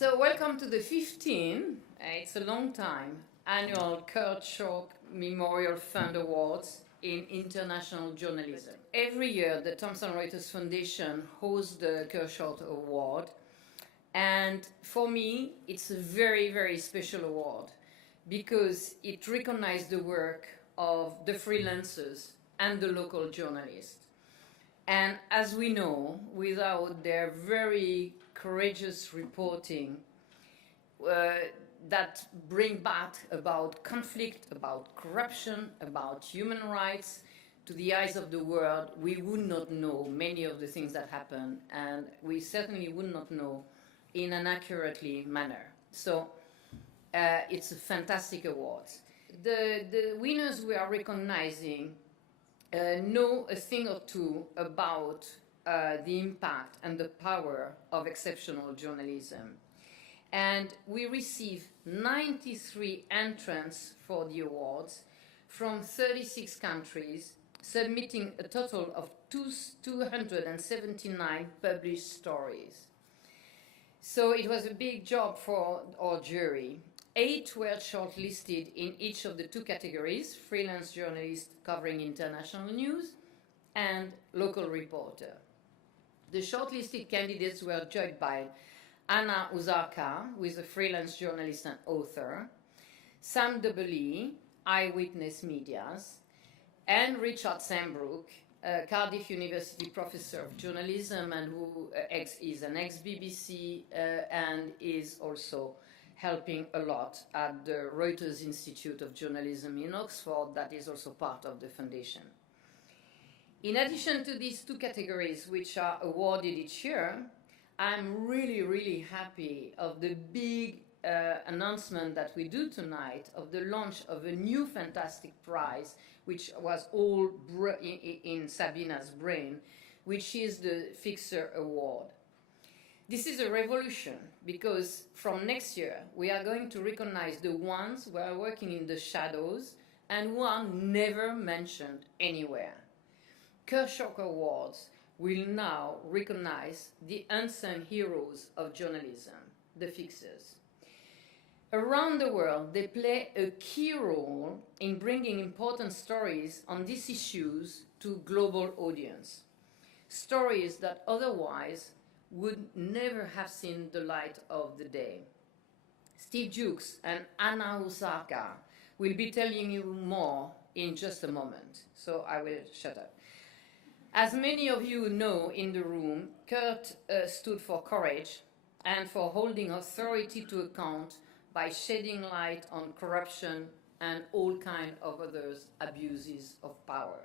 So welcome to the 15th, it's a long time, annual Kurt Schork Memorial Fund Awards in International Journalism. Every year, the Thomson Reuters Foundation hosts the Kurt Schork Award, and for me, it's a very, very special award because it recognizes the work of the freelancers and the local journalists. And as we know, without their very courageous reporting that bring back about conflict, about corruption, about human rights to the eyes of the world, we would not know many of the things that happen, and we certainly would not know in an accurately manner. So it's a fantastic award. The winners we are recognizing know a thing or two about the impact and the power of exceptional journalism. And we received 93 entrants for the awards from 36 countries, submitting a total of 279 published stories. So it was a big job for our jury. 8 were shortlisted in each of the 2 categories: freelance journalist covering international news and local reporter. The shortlisted candidates were judged by Anna Uzarka, who is a freelance journalist and author, Sam Doubley, Eyewitness Medias, and Richard Sambrook, a Cardiff University professor of journalism and who is an ex-BBC and is also helping a lot at the Reuters Institute of Journalism in Oxford, that is also part of the foundation. In addition to these 2 categories, which are awarded each year, I'm really, really happy of the big announcement that we do tonight of the launch of a new fantastic prize, which was all in Sabina's brain, which is the Fixer Award. This is a revolution because from next year we are going to recognize the ones who are working in the shadows and who are never mentioned anywhere. Kurt Schork Awards will now recognize the unsung heroes of journalism, the fixers. Around the world, they play a key role in bringing important stories on these issues to global audience. Stories that otherwise would never have seen the light of the day. Steve Jukes and Anna Uzarka will be telling you more in just a moment, so I will shut up. As many of you know in the room, Kurt stood for courage and for holding authority to account by shedding light on corruption and all kinds of other abuses of power.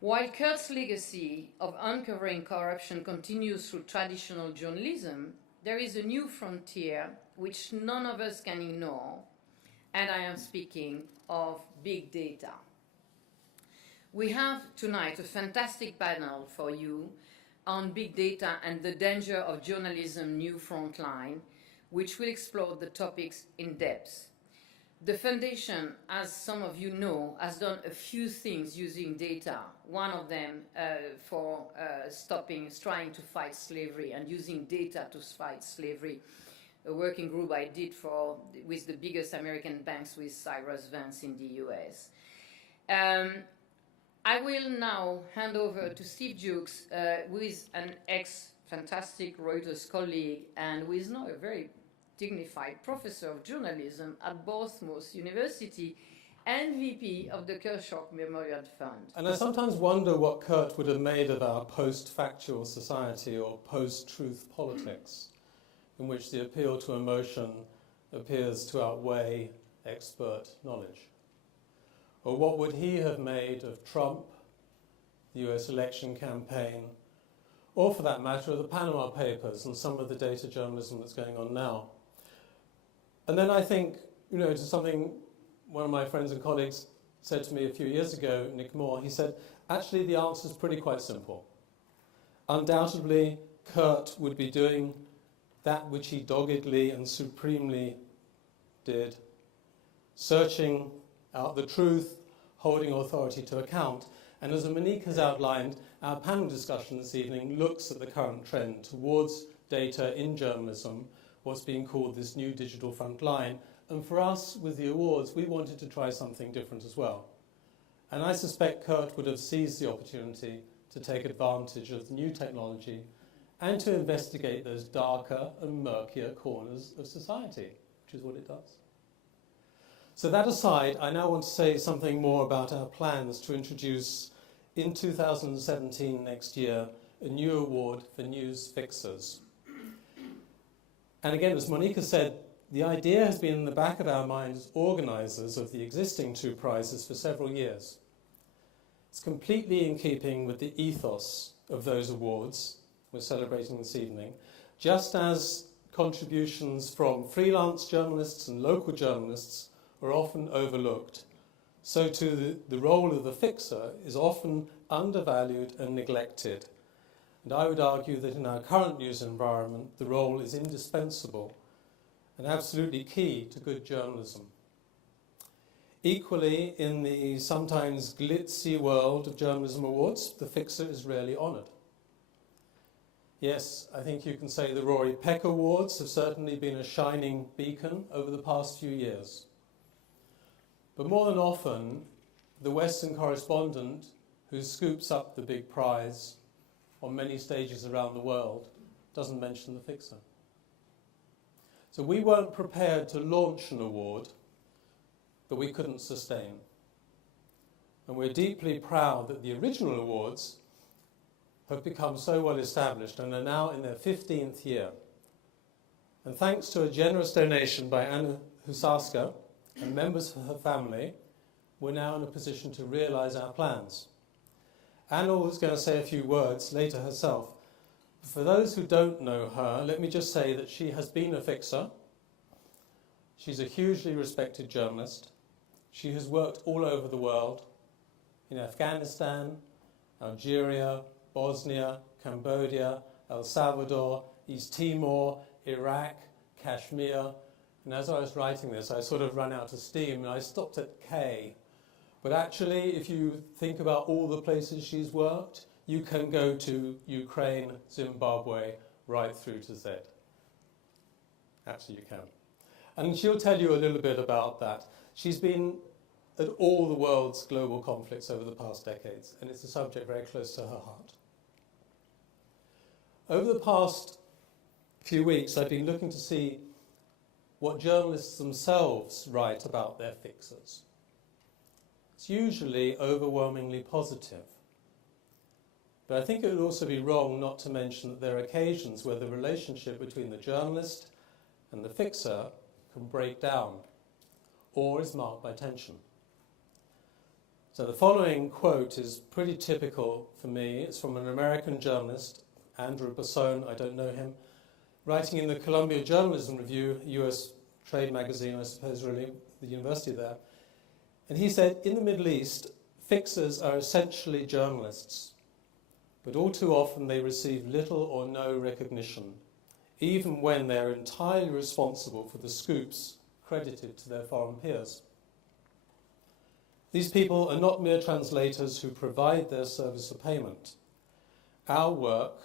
While Kurt's legacy of uncovering corruption continues through traditional journalism, there is a new frontier which none of us can ignore, and I am speaking of big data. We have tonight a fantastic panel for you on big data and the danger of journalism new frontline, which will explore the topics in depth. The Foundation, as some of you know, has done a few things using data. One of them for trying to fight slavery and using data to fight slavery. A working group I did with the biggest American banks with Cyrus Vance in the US. I will now hand over to Steve Jukes, who is an ex-fantastic Reuters colleague and who is now a very dignified professor of journalism at Bournemouth University and VP of the Kurt Schork Memorial Fund. And I sometimes wonder what Kurt would have made of our post-factual society or post-truth politics, in which the appeal to emotion appears to outweigh expert knowledge. Or what would he have made of Trump, the US election campaign, or for that matter of the Panama Papers and some of the data journalism that's going on now? And then I think, to something one of my friends and colleagues said to me a few years ago, Nick Moore, he said, actually the answer is pretty quite simple. Undoubtedly, Kurt would be doing that which he doggedly and supremely did, searching out the truth, holding authority to account. And as Monique has outlined, our panel discussion this evening looks at the current trend towards data in journalism, what's being called this new digital front line. And for us, with the awards, we wanted to try something different as well. And I suspect Kurt would have seized the opportunity to take advantage of the new technology and to investigate those darker and murkier corners of society, which is what it does. So that aside, I now want to say something more about our plans to introduce in 2017, next year, a new award for news fixers. And again, as Monica said, the idea has been in the back of our minds as organisers of the existing two prizes for several years. It's completely in keeping with the ethos of those awards we're celebrating this evening, just as contributions from freelance journalists and local journalists are often overlooked, so too the role of the fixer is often undervalued and neglected. And I would argue that in our current news environment, the role is indispensable and absolutely key to good journalism. Equally, in the sometimes glitzy world of journalism awards, the fixer is rarely honoured. Yes, I think you can say the Rory Peck Awards have certainly been a shining beacon over the past few years. But more than often, the Western correspondent who scoops up the big prize on many stages around the world doesn't mention the fixer. So we weren't prepared to launch an award that we couldn't sustain. And we're deeply proud that the original awards have become so well established and are now in their 15th year. And thanks to a generous donation by Anna Husarska and members of her family, we're now in a position to realise our plans. Anna was going to say a few words later herself. For those who don't know her, let me just say that she has been a fixer. She's a hugely respected journalist. She has worked all over the world, in Afghanistan, Algeria, Bosnia, Cambodia, El Salvador, East Timor, Iraq, Kashmir. And as I was writing this, I sort of ran out of steam and I stopped at K. But actually, if you think about all the places she's worked, you can go to Ukraine, Zimbabwe, right through to Z. Actually, you can. And she'll tell you a little bit about that. She's been at all the world's global conflicts over the past decades, and it's a subject very close to her heart. Over the past few weeks, I've been looking to see what journalists themselves write about their fixers. It's usually overwhelmingly positive. But I think it would also be wrong not to mention that there are occasions where the relationship between the journalist and the fixer can break down or is marked by tension. So the following quote is pretty typical for me. It's from an American journalist, Andrew Bassone, I don't know him, writing in the Columbia Journalism Review, US trade magazine, I suppose, really, the university there. And he said, in the Middle East, fixers are essentially journalists, but all too often they receive little or no recognition, even when they're entirely responsible for the scoops credited to their foreign peers. These people are not mere translators who provide their service for payment. Our work,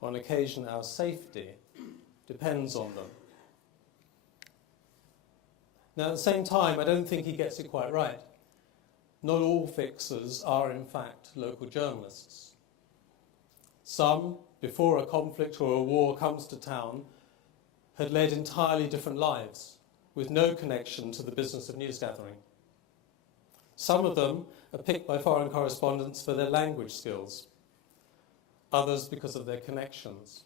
on occasion our safety, depends on them. Now, at the same time, I don't think he gets it quite right. Not all fixers are, in fact, local journalists. Some, before a conflict or a war comes to town, had led entirely different lives, with no connection to the business of news gathering. Some of them are picked by foreign correspondents for their language skills, others because of their connections.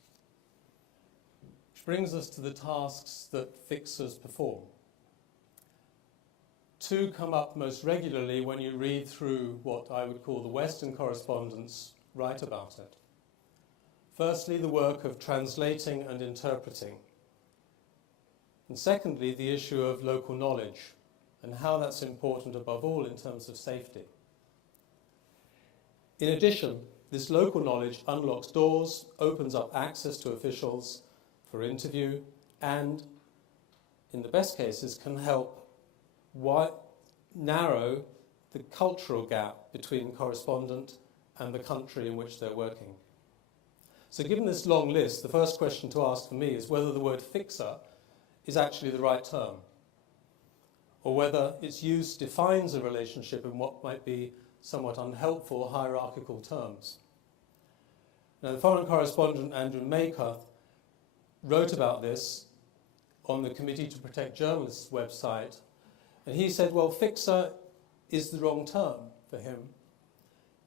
Which brings us to the tasks that fixers perform. Two come up most regularly when you read through what I would call the Western correspondents write about it. Firstly, the work of translating and interpreting. And secondly, the issue of local knowledge and how that's important above all in terms of safety. In addition, this local knowledge unlocks doors, opens up access to officials for interview, and, in the best cases, can help narrow the cultural gap between correspondent and the country in which they're working. So given this long list, the first question to ask for me is whether the word fixer is actually the right term, or whether its use defines a relationship in what might be somewhat unhelpful hierarchical terms. Now, the foreign correspondent Andrew Maycuth wrote about this on the Committee to Protect Journalists website, and he said, well, fixer is the wrong term for him.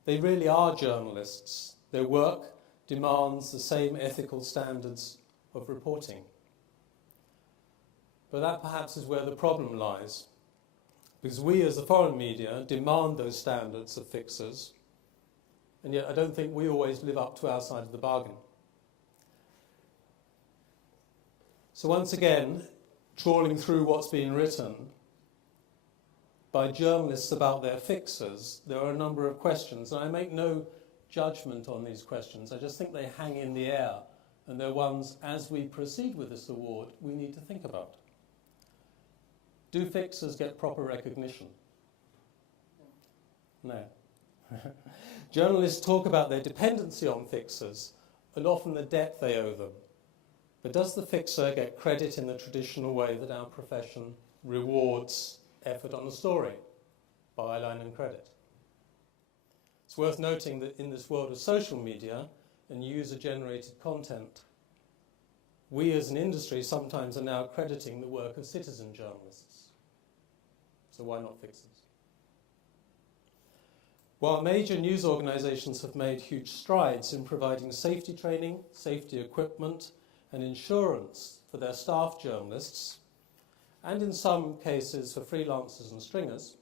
They really are journalists. Their work demands the same ethical standards of reporting. But that perhaps is where the problem lies, because we as the foreign media demand those standards of fixers, and yet I don't think we always live up to our side of the bargain. So once again, trawling through what's been written by journalists about their fixers, there are a number of questions, and I make no judgment on these questions. I just think they hang in the air, and they're ones, as we proceed with this award, we need to think about. Do fixers get proper recognition? No. Journalists talk about their dependency on fixers and often the debt they owe them. But does the fixer get credit in the traditional way that our profession rewards effort on a story, byline and credit? It's worth noting that in this world of social media and user-generated content, we as an industry sometimes are now crediting the work of citizen journalists. So why not fixers? While major news organisations have made huge strides in providing safety training, safety equipment, and insurance for their staff journalists, and in some cases for freelancers and stringers,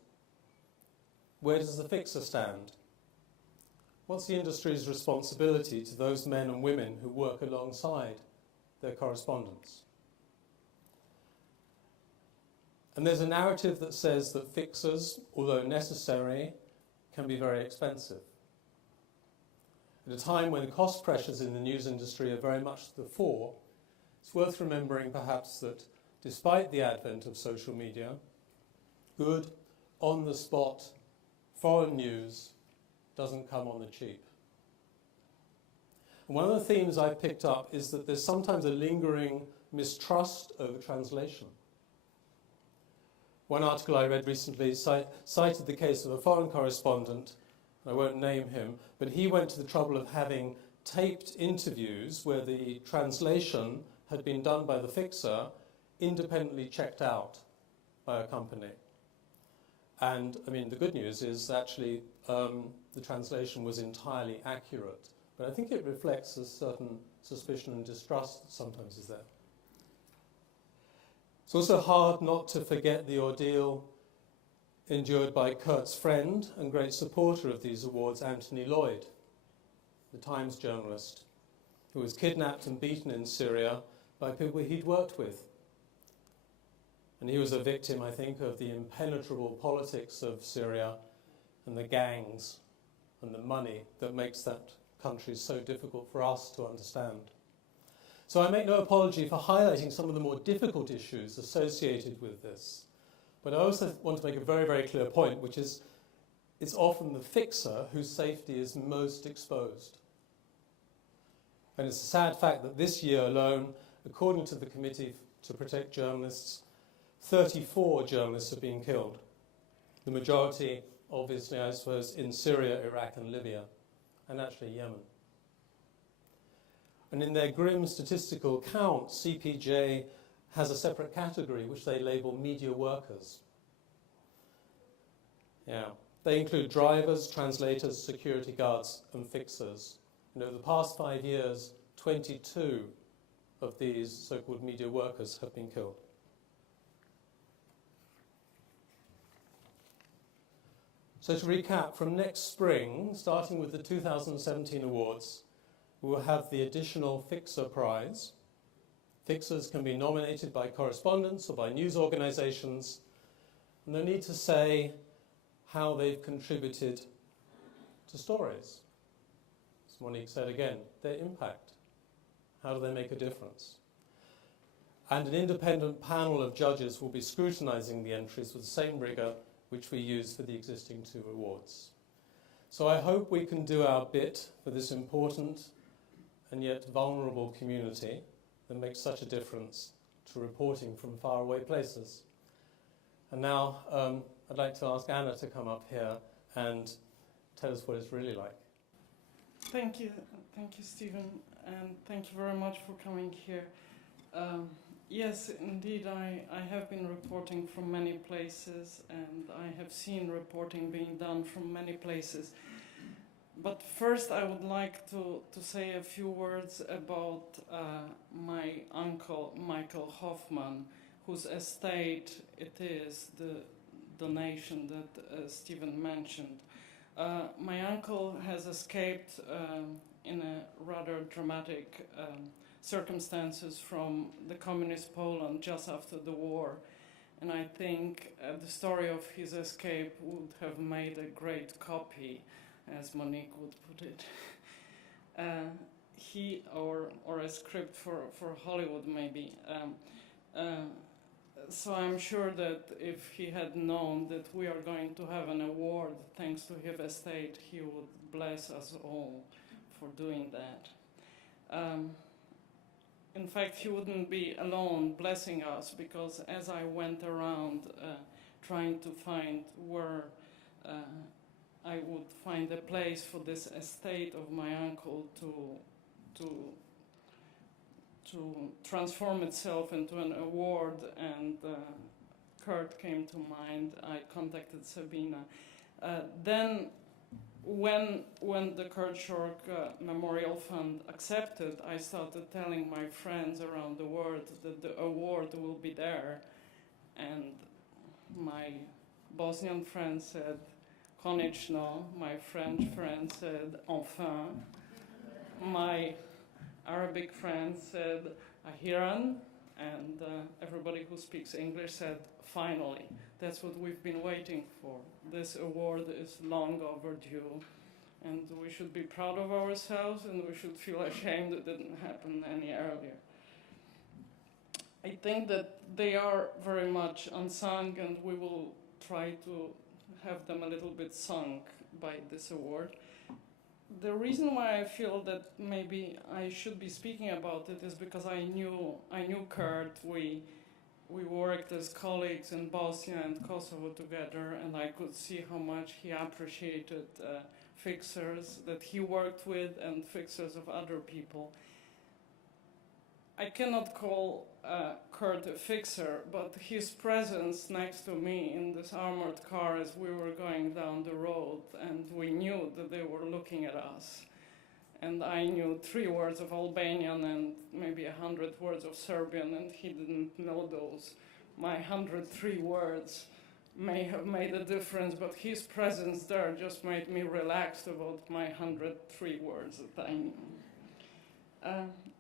where does the fixer stand? What's the industry's responsibility to those men and women who work alongside their correspondents? And there's a narrative that says that fixers, although necessary, can be very expensive. At a time when cost pressures in the news industry are very much to the fore, it's worth remembering perhaps that despite the advent of social media, good, on-the-spot foreign news doesn't come on the cheap. And one of the themes I picked up is that there's sometimes a lingering mistrust over translation. One article I read recently cited the case of a foreign correspondent, I won't name him, but he went to the trouble of having taped interviews where the translation had been done by the fixer, independently checked out by a company. And, I mean, the good news is actually the translation was entirely accurate. But I think it reflects a certain suspicion and distrust that sometimes is there. It's also hard not to forget the ordeal endured by Kurt's friend and great supporter of these awards, Anthony Lloyd, the Times journalist, who was kidnapped and beaten in Syria by people he'd worked with. And he was a victim, I think, of the impenetrable politics of Syria and the gangs and the money that makes that country so difficult for us to understand. So I make no apology for highlighting some of the more difficult issues associated with this. But I also want to make a very, very clear point, which is it's often the fixer whose safety is most exposed. And it's a sad fact that this year alone, according to the Committee to Protect Journalists, 34 journalists have been killed. The majority, obviously, I suppose, in Syria, Iraq and Libya, and actually Yemen. And in their grim statistical count, CPJ has a separate category which they label media workers. Yeah, they include drivers, translators, security guards and fixers. And over the past 5 years, 22 of these so-called media workers have been killed. So to recap, from next spring, starting with the 2017 awards, we will have the additional Fixer Prize. Fixers can be nominated by correspondents or by news organisations, and they need to say how they've contributed to stories. As Monique said again, their impact. How do they make a difference? And an independent panel of judges will be scrutinising the entries with the same rigour which we use for the existing 2 awards. So I hope we can do our bit for this important and yet vulnerable community that makes such a difference to reporting from faraway places. And now I'd like to ask Anna to come up here and tell us what it's really like. Thank you, Stephen, and thank you very much for coming here. Yes, indeed, I have been reporting from many places, and I have seen reporting being done from many places. But first I would like to say a few words about my uncle, Michael Hoffman, whose estate it is, the donation that Stephen mentioned. My uncle has escaped in a rather dramatic circumstances from the communist Poland just after the war. And I think the story of his escape would have made a great copy, as Monique would put it. Or a script for Hollywood maybe. So I'm sure that if he had known that we are going to have an award thanks to his estate, he would bless us all for doing that. In fact, he wouldn't be alone blessing us, because as I went around trying to find where I would find a place for this estate of my uncle to transform itself into an award, and Kurt came to mind. I contacted Sabina. Then when the Kurt Schork Memorial Fund accepted, I started telling my friends around the world that the award will be there, and my Bosnian friend said, "Koniečno." My French friend said, "Enfin." My Arabic friend said, "Ahiran," and everybody who speaks English said, "Finally." That's what we've been waiting for. This award is long overdue, and we should be proud of ourselves, and we should feel ashamed it didn't happen any earlier. I think that they are very much unsung, and we will try to have them a little bit sung by this award. The reason why I feel that maybe I should be speaking about it is because I knew Kurt. We worked as colleagues in Bosnia and Kosovo together, and I could see how much he appreciated fixers that he worked with and fixers of other people. I cannot call Kurt a fixer, but his presence next to me in this armored car as we were going down the road, and we knew that they were looking at us. And I knew 3 words of Albanian and maybe 100 words of Serbian, and he didn't know those. My 103 words may have made a difference, but his presence there just made me relaxed about my 103 words that I knew.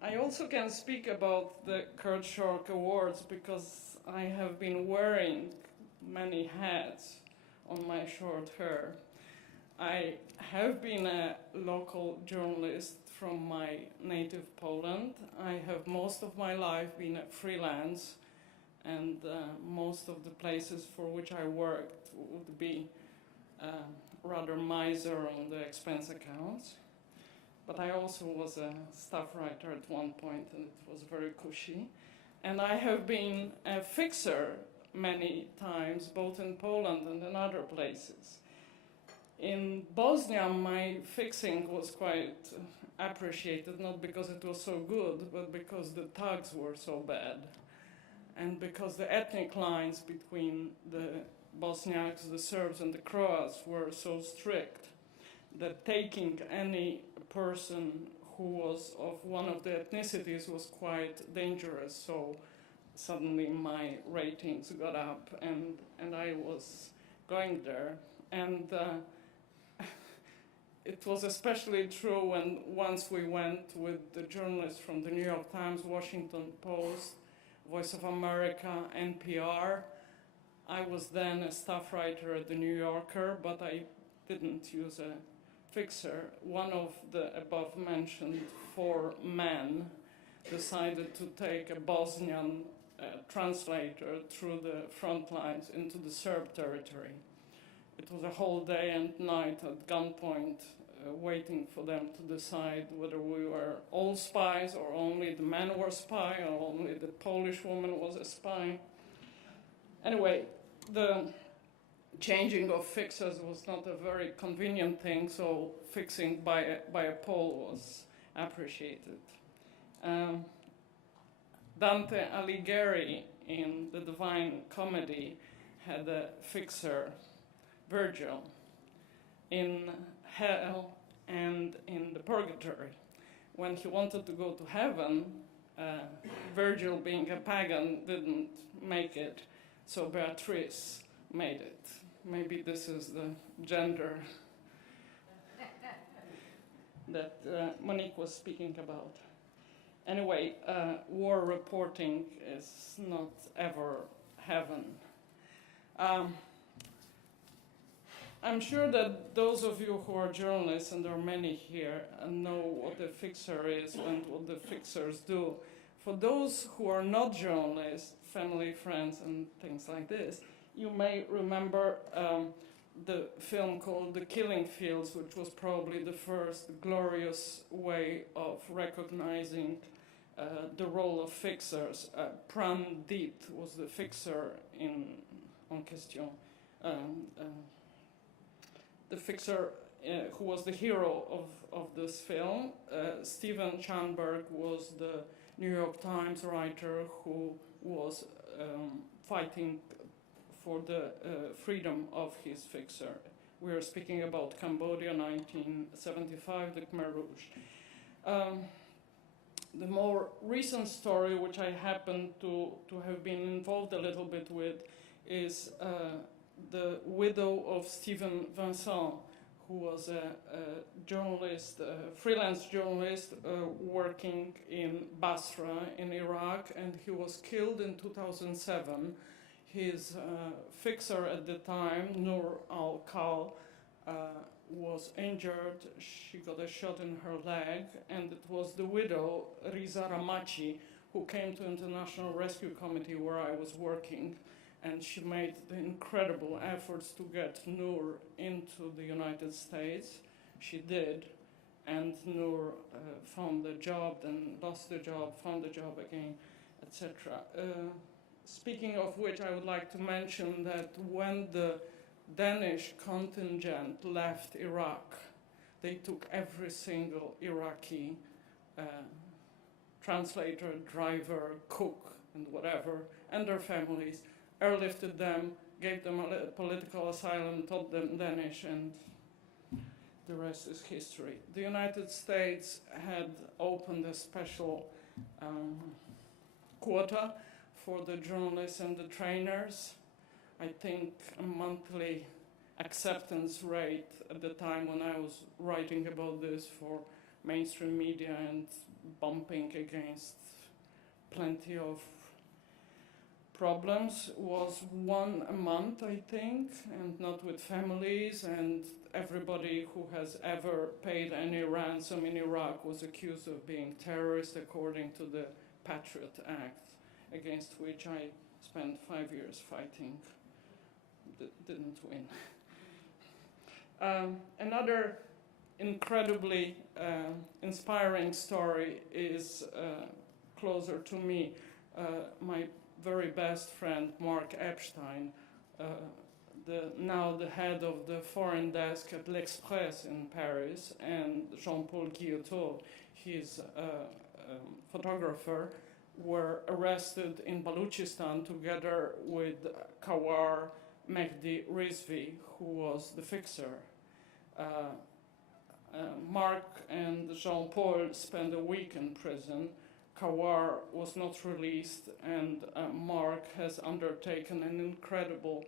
I also can speak about the Kurt Schork Awards because I have been wearing many hats on my short hair. I have been a local journalist from my native Poland. I have most of my life been a freelance, and most of the places for which I worked would be rather miser on the expense accounts. But I also was a staff writer at one point, and it was very cushy. And I have been a fixer many times, both in Poland and in other places. In Bosnia, my fixing was quite appreciated, not because it was so good, but because the thugs were so bad. And because the ethnic lines between the Bosniaks, the Serbs, and the Croats were so strict that taking any person who was of one of the ethnicities was quite dangerous. So suddenly my ratings got up, and I was going there. And it was especially true when once we went with the journalists from the New York Times, Washington Post, Voice of America, NPR. I was then a staff writer at the New Yorker, but I didn't use a fixer. One of the above mentioned 4 men decided to take a Bosnian translator through the front lines into the Serb territory. It was a whole day and night at gunpoint waiting for them to decide whether we were all spies or only the men were spy or only the Polish woman was a spy. Anyway, the changing of fixers was not a very convenient thing, so fixing by a Pole was appreciated. Dante Alighieri in the Divine Comedy had a fixer, Virgil, in hell and in the purgatory. When he wanted to go to heaven, Virgil, being a pagan, didn't make it, so Beatrice made it. Maybe this is the gender that Monique was speaking about. Anyway, war reporting is not ever heaven. I'm sure that those of you who are journalists, and there are many here, know what a fixer is and what the fixers do. For those who are not journalists, family, friends, and things like this, you may remember the film called The Killing Fields, which was probably the first glorious way of recognizing the role of fixers. Pran-Dit was the fixer en question. The fixer who was the hero of this film. Stephen Schanberg was the New York Times writer who was fighting for the freedom of his fixer. We are speaking about Cambodia, 1975, the Khmer Rouge. The more recent story, which I happen to have been involved a little bit with, is the widow of Stephen Vincent, who was a journalist, a freelance journalist working in Basra in Iraq, and he was killed in 2007. His fixer at the time, Nur al-Khal, was injured. She got a shot in her leg, and it was the widow, Riza Ramachi, who came to International Rescue Committee where I was working, and she made the incredible efforts to get Nur into the United States. She did, and Nur found a job, then lost the job, found a job again, etc. Speaking of which, I would like to mention that when the Danish contingent left Iraq, they took every single Iraqi translator, driver, cook, and whatever, and their families, airlifted them, gave them a political asylum, taught them Danish, and the rest is history. The United States had opened a special quota for the journalists and the trainers. I think a monthly acceptance rate at the time when I was writing about this for mainstream media and bumping against plenty of problems was 1 a month, I think, and not with families, and everybody who has ever paid any ransom in Iraq was accused of being terrorist according to the Patriot Act, against which I spent 5 years fighting. Didn't win. Another incredibly inspiring story is closer to me. My very best friend, Mark Epstein, now the head of the foreign desk at L'Express in Paris, and Jean-Paul Guillotot, his photographer, were arrested in Baluchistan together with Kawar Mehdi Rizvi, who was the fixer. Mark and Jean-Paul spent a week in prison. Kawar was not released, and Mark has undertaken an incredible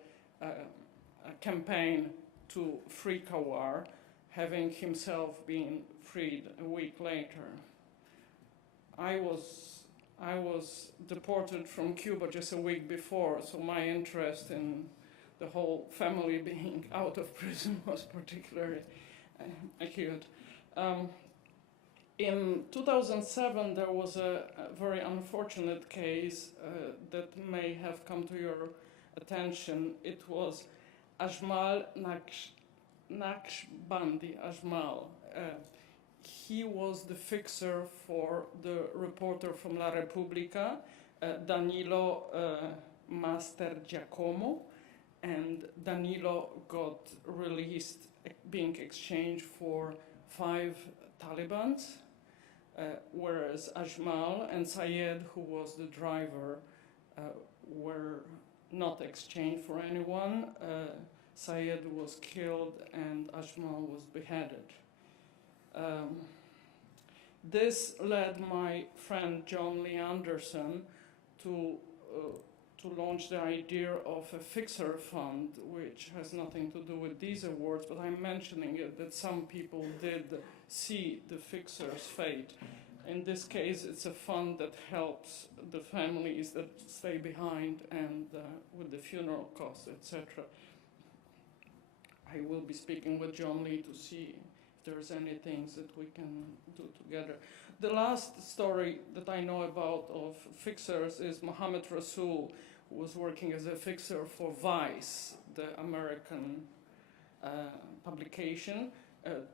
campaign to free Kawar, having himself been freed a week later. I was deported from Cuba just a week before, so my interest in the whole family being out of prison was particularly acute. In 2007, there was a very unfortunate case that may have come to your attention. It was Ajmal Naqshbandi Ajmal, he was the fixer for the reporter from La Repubblica, Danilo Mastergiacomo, and Danilo got released, being exchanged for 5 Talibans, whereas Ajmal and Sayed, who was the driver, were not exchanged for anyone. Sayed was killed and Ajmal was beheaded. This led my friend John Lee Anderson to launch the idea of a fixer fund, which has nothing to do with these awards, but I'm mentioning it that some people did see the fixer's fate. In this case, it's a fund that helps the families that stay behind and with the funeral costs, etc. I will be speaking with John Lee to see if there's any things that we can do together. The last story that I know about of fixers is Mohammed Rasool, who was working as a fixer for Vice, the American publication.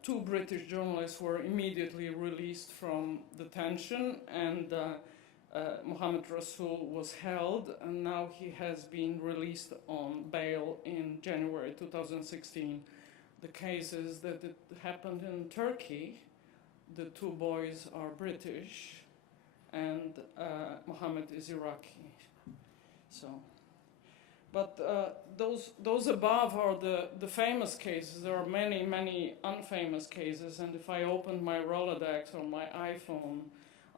2 British journalists were immediately released from detention, and Mohammed Rasool was held, and now he has been released on bail in January 2016. The case is that it happened in Turkey. The 2 boys are British, and Mohammed is Iraqi. So, but those above are the famous cases. There are many, many unfamous cases, and if I opened my Rolodex or my iPhone,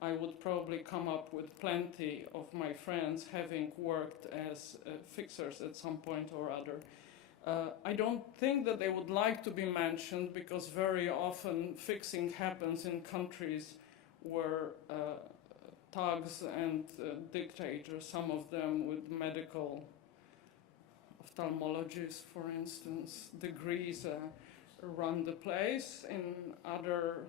I would probably come up with plenty of my friends having worked as fixers at some point or other. I don't think that they would like to be mentioned because very often fixing happens in countries where thugs and dictators, some of them with medical ophthalmologists, for instance, degrees, run the place. In other,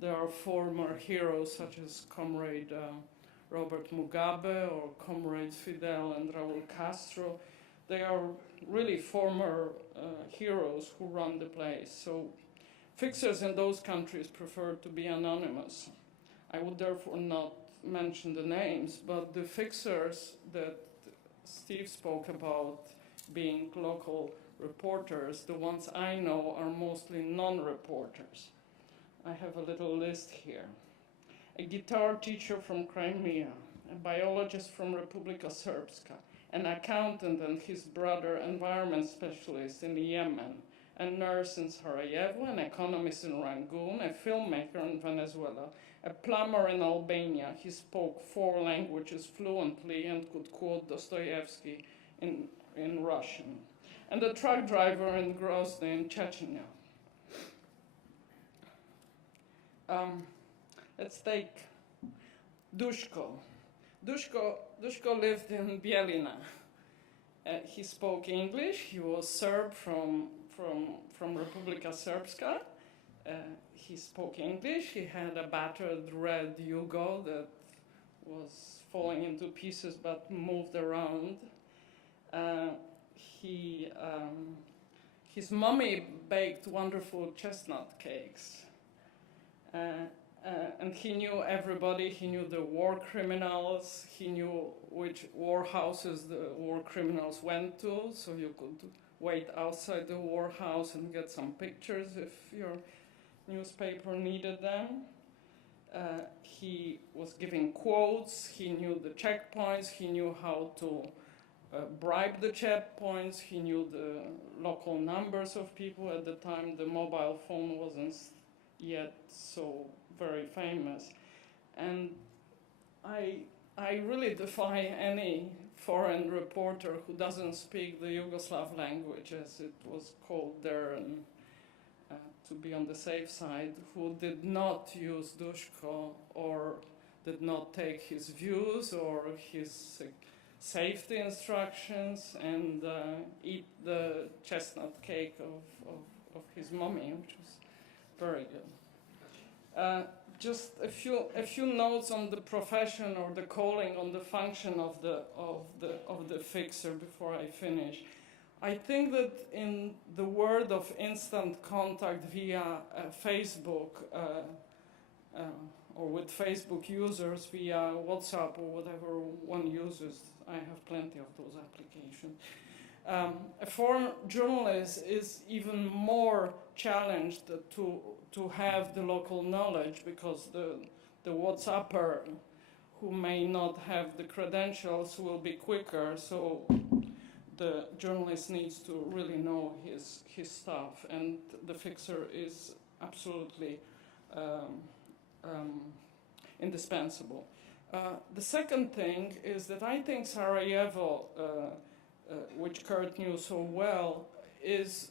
there are former heroes such as Comrade Robert Mugabe or Comrades Fidel and Raúl Castro. They are really former heroes who run the place. So fixers in those countries prefer to be anonymous. I would therefore not mention the names, but the fixers that Steve spoke about being local reporters, the ones I know are mostly non-reporters. I have a little list here. A guitar teacher from Crimea, a biologist from Republika Srpska, an accountant and his brother environment specialist in Yemen, a nurse in Sarajevo, an economist in Rangoon, a filmmaker in Venezuela, a plumber in Albania. He spoke 4 languages fluently and could quote Dostoevsky in Russian, and a truck driver in Grozny in Chechnya. Let's take Dushko. Dushko lived in Bielina. He spoke English. He was Serb from Republika Srpska. He spoke English. He had a battered red Yugo that was falling into pieces but moved around. His mommy baked wonderful chestnut cakes. And he knew everybody. He knew the war criminals. He knew which war houses the war criminals went to, so you could wait outside the war house and get some pictures if your newspaper needed them. He was giving quotes. He knew the checkpoints. He knew how to bribe the checkpoints. He knew the local numbers of people. At the time, the mobile phone wasn't yet so very famous. And I really defy any foreign reporter who doesn't speak the Yugoslav language, as it was called there, and to be on the safe side, who did not use Dushko or did not take his views or his safety instructions and eat the chestnut cake of his mommy, which was very good. Just a few notes on the profession or the calling, on the function of the fixer before I finish. I think that in the world of instant contact via Facebook or with Facebook users via WhatsApp or whatever one uses, I have plenty of those applications. A foreign journalist is even more challenged to have the local knowledge, because the WhatsApper who may not have the credentials will be quicker, so the journalist needs to really know his stuff, and the fixer is absolutely indispensable. The second thing is that I think Sarajevo, which Kurt knew so well, is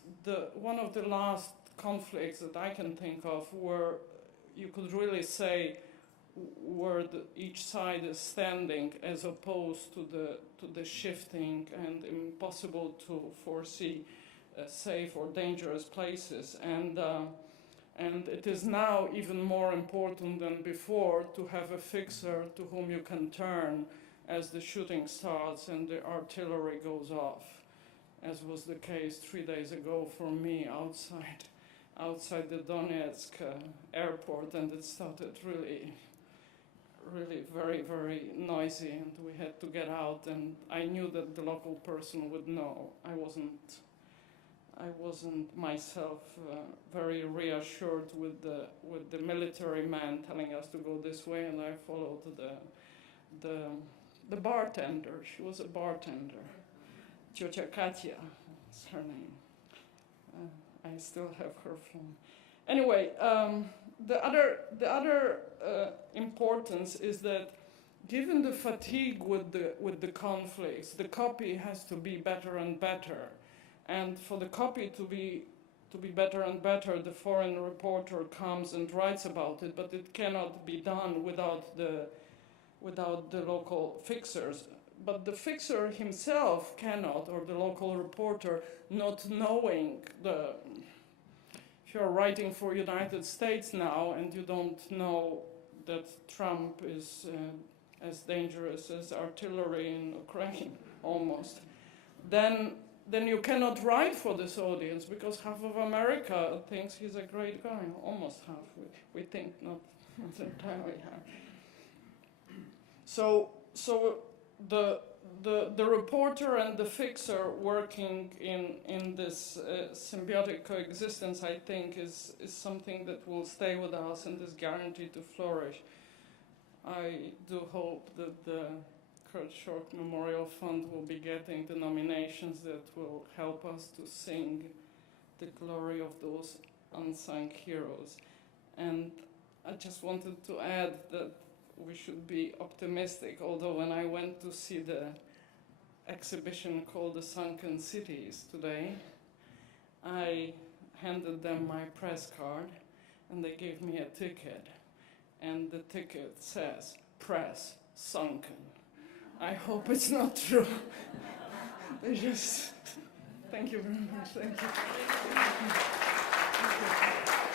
one of the last conflicts that I can think of where you could really say where each side is standing, as opposed to the shifting and impossible to foresee safe or dangerous places. And it is now even more important than before to have a fixer to whom you can turn as the shooting starts and the artillery goes off, as was the case 3 days ago for me outside the Donetsk airport, and it started really very, very noisy, and we had to get out, and I knew that the local person would know. I wasn't myself very reassured with the military man telling us to go this way, and I followed the bartender. She was a bartender, Tiotia Katia, is her name. I still have her phone. Anyway, the other importance is that, given the fatigue with the conflicts, the copy has to be better and better. And for the copy to be better and better, the foreign reporter comes and writes about it, but it cannot be done without the local fixers. But the fixer himself cannot, or the local reporter, not knowing if you're writing for United States now and you don't know that Trump is as dangerous as artillery in Ukraine, almost, then you cannot write for this audience, because half of America thinks he's a great guy. Almost half. We think, not entirely half. So the reporter and the fixer working in this symbiotic coexistence, I think, is something that will stay with us and is guaranteed to flourish. I do hope that the Kurt Schork Memorial Fund will be getting the nominations that will help us to sing the glory of those unsung heroes. And I just wanted to add that we should be optimistic, although when I went to see the exhibition called The Sunken Cities today, I handed them my press card and they gave me a ticket, and the ticket says, "Press Sunken." I hope it's not true. They just, thank you very much, thank you. Thank you.